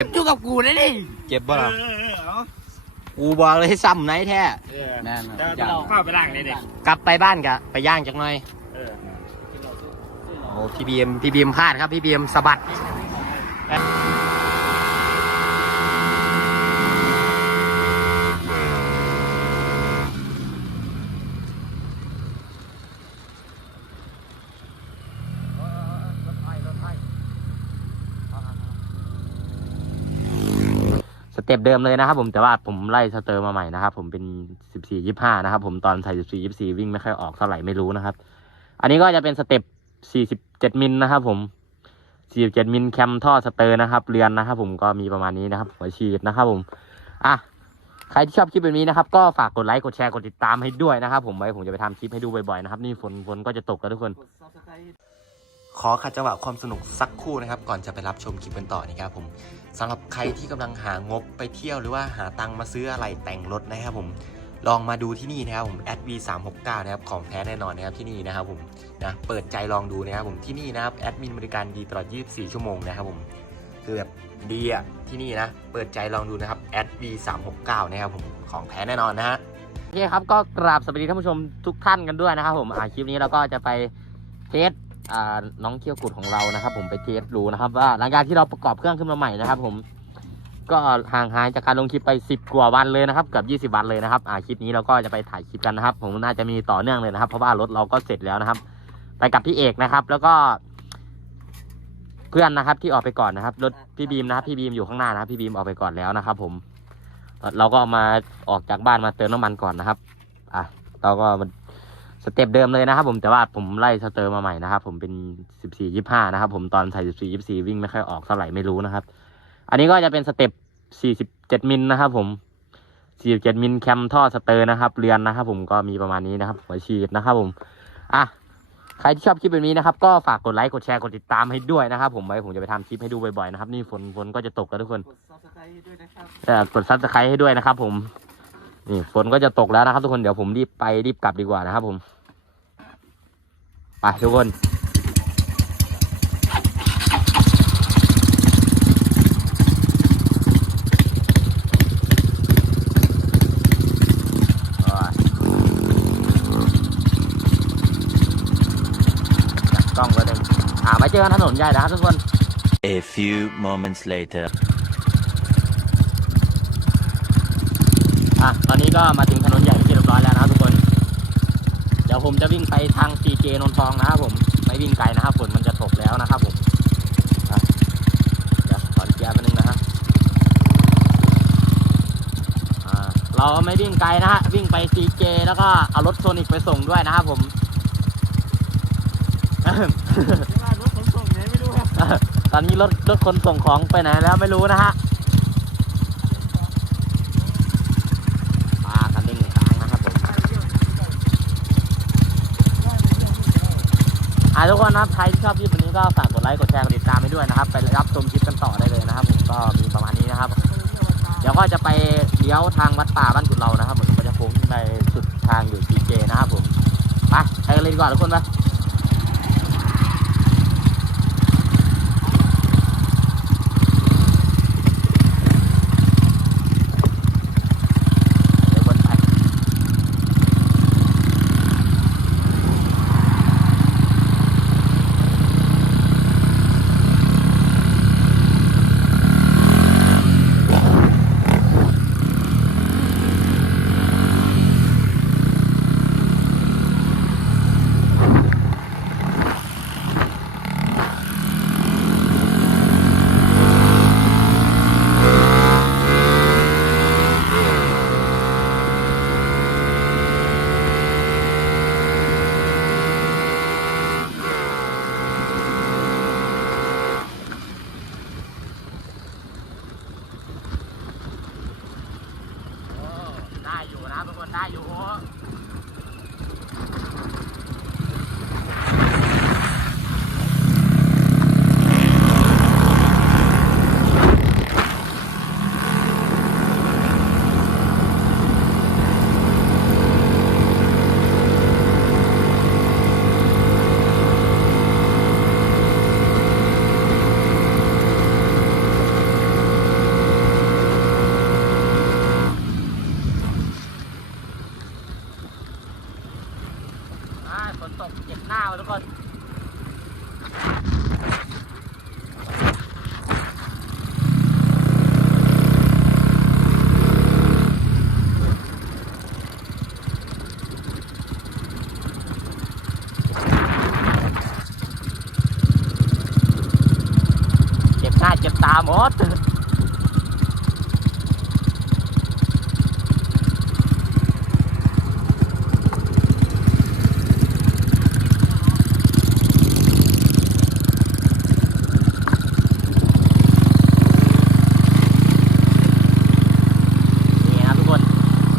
เก็บอยู่กับกูนะนี่เก็บบ่ล่ะเออเออเอากูบอกเลยซ้ำไหนแท้เออแม่นเดี๋ยวเราเข้าไปล่างเลยเด็กกลับไปบ้านกะไปย่างจักหน่อยเออโอ้พี่บีมพี่บีมพลาดครับพี่บีมสะบัด เต็ปเดิมเลยนะครับผมแต่ว่าผมไล่สเตอร์มาใหม่นะครับผมเป็นสิบสี่ยี่ห้านะครับผมตอนใส่สิบสี่ยี่สี่วิ่งไม่ค่อยออกเท่าไหร่ไม่รู้นะครับ อันนี้ก็จะเป็นสเต็ปสี่สิบเจ็ดมิลนะครับผมสี่สิบเจ็ดมิลแคมท่อสเตอร์นะครับเรือนนะครับ ผมก็มีประมาณนี้นะครับหัวฉีดนะครับผมอะใครที่ชอบคลิปแบบนี้นะครับ ก็ฝากกดไลค์กดแชร์กดติดตามให้ด้วยนะครับ ผมไว้ผมจะไปทำคลิปให้ดูบ่อยๆนะครับ นี่ฝนฝนก็จะตกแล้วทุกคน ขอขัดจังหวะความสนุกสักครู่นะครับ ก่อนจะไปรับชมคลิปกันต่อนะครับผมสำหรับใครที่กำลังหางบไปเที่ยวหรือว่าหาตังมาซื้ออะไรแต่งรถนะครับผมลองมาดูที่นี่นะครับผม v 3 6 9นะครับของแท้แน่นอนนะครับที่นี่นะครับผมนะเปิดใจลองดูนะครับผมที่นี่นะครับแอดมินบริการดีตลอด 24 ชั่วโมงนะครับผมคือแบบดีอะที่นี่นะเปิดใจลองดูนะครับ v 3 6 9นะครับผมของแท้แน่นอนนะฮะโอเคครับก็กราบสวัสดีท่านผู้ชมทุกท่านกันด้วยนะครับผมอ่าคลิปนี้เราก็จะไปเทส น้องเคียวกุดของเรานะครับ ผมไปเทสดูนะครับ ว่าหลังจากที่เราประกอบเครื่องขึ้นมาใหม่นะครับ ผมก็ห่างหายจากการลงคลิปไป 10 กว่าวันเลยนะครับเกือบ20 วันเลยนะครับอ่าคลิปนี้เราก็จะไปถ่ายคลิปกันนะครับ ผมน่าจะมีต่อเนื่องเลยนะครับ เพราะว่ารถเราก็เสร็จแล้วนะครับ ไปกับพี่เอกนะครับ แล้วก็ เพื่อนนะครับ ที่ออกไปก่อนนะครับรถพี่บีมนะครับพี่บีมอยู่ข้างหน้านะครับพี่บีมออกไปก่อนแล้วนะครับ ผมเราก็เอามาออกจากบ้านมาเติมน้ำมันก่อนนะครับ อะเราก็มันส เต็ปเดิมเลยนะครับ ผมแต่ว่าผมไล่สเตอร์มาใหม่นะครับ ผมเป็นสิบสี่ยี่ห้านะครับ ผมตอนใส่สิบสี่ยี่สี่วิ่งไม่ค่อยออกเท่าไหร่ไม่รู้นะครับ อันนี้ก็จะเป็นสเต็ปสี่สิบเจ็ดมิลนะครับ ผมสี่สิบเจ็ดมิลแคมท่อสเตอร์นะครับเรือนนะครับ ผมก็มีประมาณนี้นะครับหัวฉีดนะครับ ผมอะใครที่ชอบคลิปแบบนี้นะครับ ก็ฝากกดไลค์กดแชร์กดติดตามให้ด้วยนะครับ ผมไว้ผมจะไปทำคลิปให้ดูบ่อยๆนะครับนี่ฝนฝนก็จะตกแล้วทุกคนกดซับสไครต์ด้วยนะครับแต่กดซับสไครต์ให้ด้วยนะครับ ผมนี่ฝนก็จะตกแล้วนะครับ ทุกคนเดี๋ยวผมรีบไปรีบกลับดีกว่านะครับผม ไปทุกคนจับกล้องไว้เลยอ่าไว้เจอกันถนนใหญ่นะครับทุกคน A few moments later. อะ ตอนนี้ก็มาถึงถนนใหญ่ที่เรียบร้อยแล้วนะครับทุกคนเดี๋ ยวผมจะวิ่งไปทาง CJ นนทองนะครับผมไม่วิ่งไกลนะครับฝนมันจะตกแล้วนะครับผมอะเดี๋ยวขอเกียร์ไปบนึงนะฮะอ่าเราไม่วิ่งไกลนะฮะวิ่งไป CJ แล้วก็เอารถโซนิกไปส่งด้วยนะครับผมที่ว่ารถขนส่งไหนไม่รู้ครับตอนนี้รถรถคนส่งของไปไหนแล้วไม่รู้นะฮะปลาคันเร่งค้างนะครับผม อ่าทุกคนนะครับใครที่ชอบคลิปวันนี้ก็ฝากกดไลค์กดแชร์กดติดตามให้ด้วยนะครับ ไปรับชมคลิปกันต่อได้เลยนะครับผมก็มีประมาณนี้นะครับ เดี๋ยวก็จะไปเลี้ยวทางวัดป่าบ้านจุดเรานะครับผมก็จะโค้งขึ้นไปสุดทางอยู่ซีเจนะครับผมไปไปกันเลยดีกว่าทุกคนไป น้าเจ็บตาหมด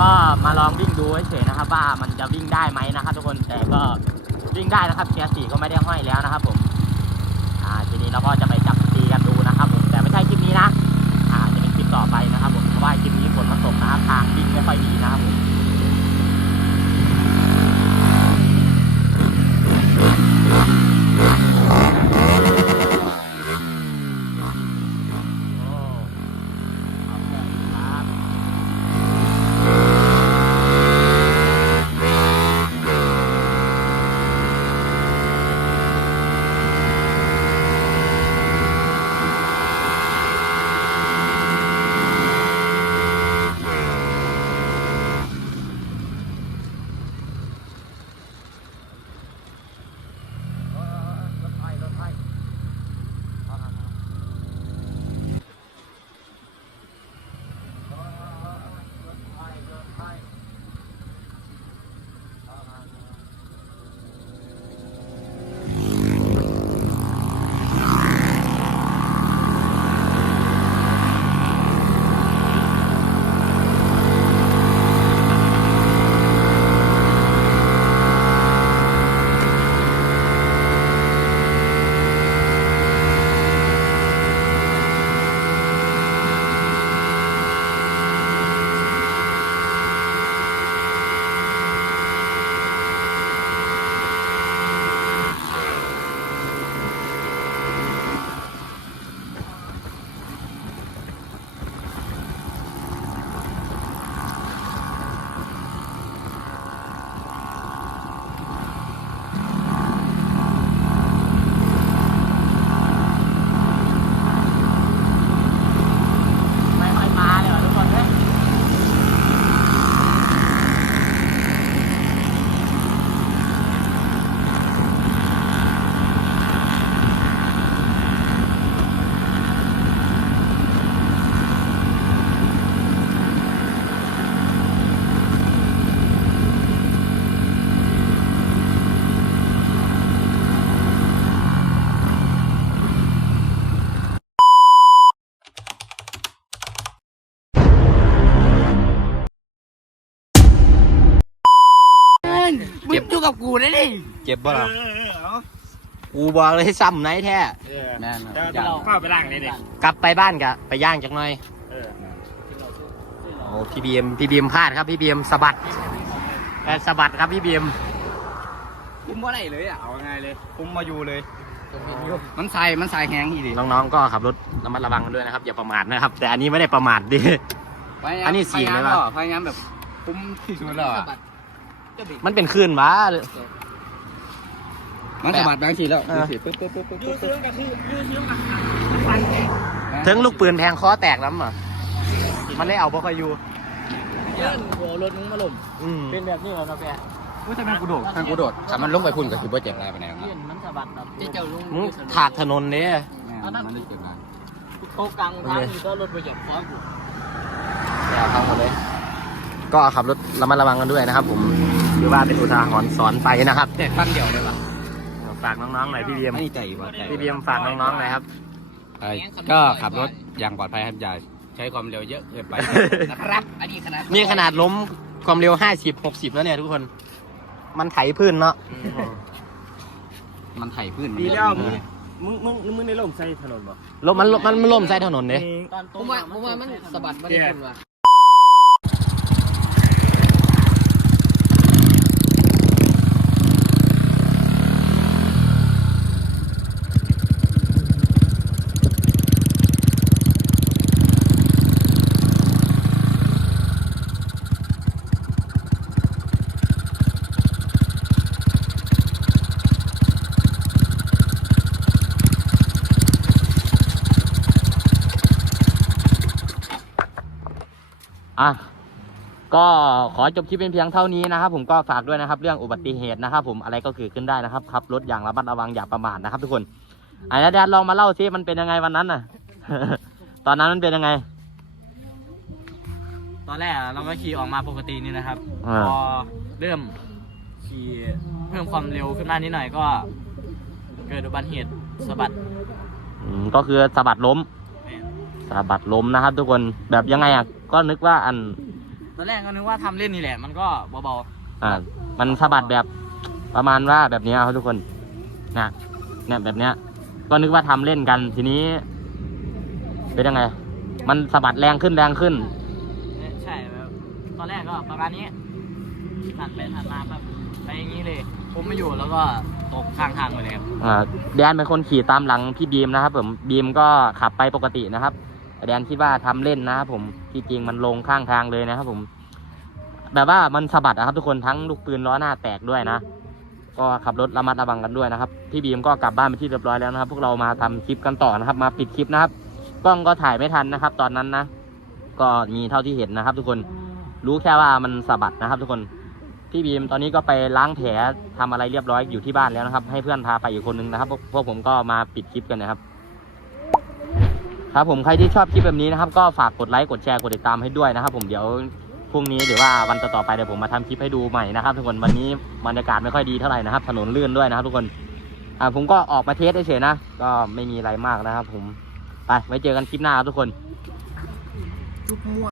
ก็มาลองวิ่งดูเฉยๆนะครับ ว่ามันจะวิ่งได้ไหมนะครับ ทุกคนแต่ก็วิ่งได้นะครับเกียร์สี่ก็ไม่ได้ห้อยแล้วนะครับ ผมทีนี้เราก็จะไป ไปนะครับผมเพราะว่าคลิปนี้ฝนมันตกนะครับทางวิ่งไม่ค่อยดีนะครับผม กับกูนะดิเจ็บบ่ล่ะเออเอากูบอกเลยซ้ำไหนแท้ เออแม่นจะจะเข้าไปล่างเลยเด็กกลับไปบ้านกะไปย่างจักหน่อยเออโอ้พี่บีมพี่บีมพลาดครับพี่บีมสะบัดแอบสะบัดครับพี่บีมคุ้มว่าไรเลยอะเอาไงเลยคุ้มมาอยู่เลย มันใส่มันใส่แหงอีดิน้องๆก็ขับรถระมัดระวังกันด้วยนะครับอย่าประมาทนะครับ แต่อันนี้ไม่ได้ประมาทดิ อันนี้สี่เลยปะพยายามแบบคุ้มที่สุดแล้วอะ มันเป็นคลื่นวะ มันสะบัดบางทีแล้วเออปึ๊บปึ๊บปึ๊บปึ๊บยืปึ๊ดบซื้อก็คือยืดซื้อกับฟันเนี่ยถึงลูกปืนแทงคอแตกแล้วมั้งมันเลยเอาบ่ค่อยอยู่เลื่อนหัวรถมึงมาล่มอืมเป็นแบบนี้เหรอแกว่าจะเป็นกูโดดทางกูโดดถ้ามันลงไปพุ่นก็คือว่าเจ็บอะไรไปไหนครับมันสะบัดแบบเจ้าลุงมึงถากถนนเนี่ยมันไม่เจ็บนะโคกลางทางนี่ก็รถไปเหยียบคอกูอย่าพังหมดเลย ก็ขับรถระมัดระวังกันด้วยนะครับผม คือว่าเป็นอุทาหรณ์สอนไปนะครับแต่ฟันเดียวเลยป่ะฝากน้องๆหน่อยพี่เบียมอันนี้ใจว่ะพี่เบียมฝากน้องๆหน่อยครับก็ขับรถอย่างปลอดภัยครับอย่าใช้ความเร็วเยอะเกินไปนะครับ อันนี้ขนาดนี่ขนาดล้มความเร็วห้าสิบหกสิบแล้วเนี่ยทุกคน มันไถพื้นเนาะมันไถ่พื้นดีแล้วมึงมึงมึงมึงในลมใส่ถนนบ่ล้มมันมันมันล้มใส่ถนนเนี่ยผมว่าผมว่ามันสะบัดมันเป็นว่ะอะ ก็ขอจบคลิปเป็นเพียงเท่านี้นะครับ ผมก็ฝากด้วยนะครับเรื่องอุบัติเหตุนะครับ ผมอะไรก็เกิดขึ้นได้นะครับขับรถอย่างระมัดระวังอย่าประมาทนะครับ ทุกคนอันนี้แดนลองมาเล่าซิมันเป็นยังไงวันนั้นน่ะ ตอนนั้นมันเป็นยังไง ตอนแรกเราก็ขี่ออกมาปกตินี่นะครับ อ่า พอเริ่มขี่เพิ่มความเร็วขึ้นมานิดหน่อยก็ เกิดอุบัติเหตุสะบัดอืมก็คือสะบัดล้มเนี่ยสะบัดล้มนะครับ ทุกคนแบบยังไงอะก็นึกว่าอัน ตอนแรกก็นึกว่าทำเล่นนี่แหละ มันก็เบาอ่ามันสะบัดแบบประมาณว่าแบบนี้ครับทุกคนนะเนี่ยแบบเนี้ย ก็นึกว่าทำเล่นกันทีนี้ เป็นยังไง มันสะบัดแรงขึ้นแรงขึ้น ๆเนี่ยใช่แบบตอนแรกก็ประมาณนี้ถัดไปถัดมาแบบไปอย่างนี้เลย ผมไม่อยู่แล้วก็ตกข้างทางไปเลยครับ อ่าแดนเป็นคนขี่ตามหลังพี่บีมนะครับผมบีมก็ขับไปปกตินะครับ แดนคิดว่าทำเล่นนะครับผมที่จริงมันลงข้างทางเลยนะครับผม แบบว่ามันสะบัดนะครับ ทุกคนทั้งลูกปืนล้อหน้าแตกด้วยนะ ก็ขับรถระมัดระวังกันด้วยนะครับ พี่บีมก็กลับบ้านไปที่เรียบร้อยแล้วนะครับ พวกเรามาทำคลิปกันต่อนะครับ มาปิดคลิปนะครับ กล้องก็ถ่ายไม่ทันนะครับ ตอนนั้นนะ ก็มีเท่าที่เห็นนะครับ ทุกคน รู้แค่ว่ามันสะบัดนะครับ ทุกคน พี่บีมตอนนี้ก็ไปล้างแผลทำอะไรเรียบร้อยอยู่ที่บ้านแล้วนะครับ ให้เพื่อนพาไปอีกคนนึงนะครับ พวกพวกผมก็มาปิดคลิปกันนะครับ ครับผมใครที่ชอบคลิปแบบนี้นะครับก็ฝากกดไลค์กดแชร์กดติดตามให้ด้วยนะครับ ผมเดี๋ยวพรุ่งนี้หรือว่าวันต่อๆไปเดี๋ยวผมมาทำคลิปให้ดูใหม่นะครับ ทุกคนวันนี้บรรยากาศไม่ค่อยดีเท่าไหร่นะครับ ถนนลื่นด้วยนะครับ ทุกคนอ่าผมก็ออกมาเทสเฉยๆนะก็ไม่มีอะไรมากนะครับ ผมไปไว้เจอกันคลิปหน้าครับทุกคนจุกมั่ว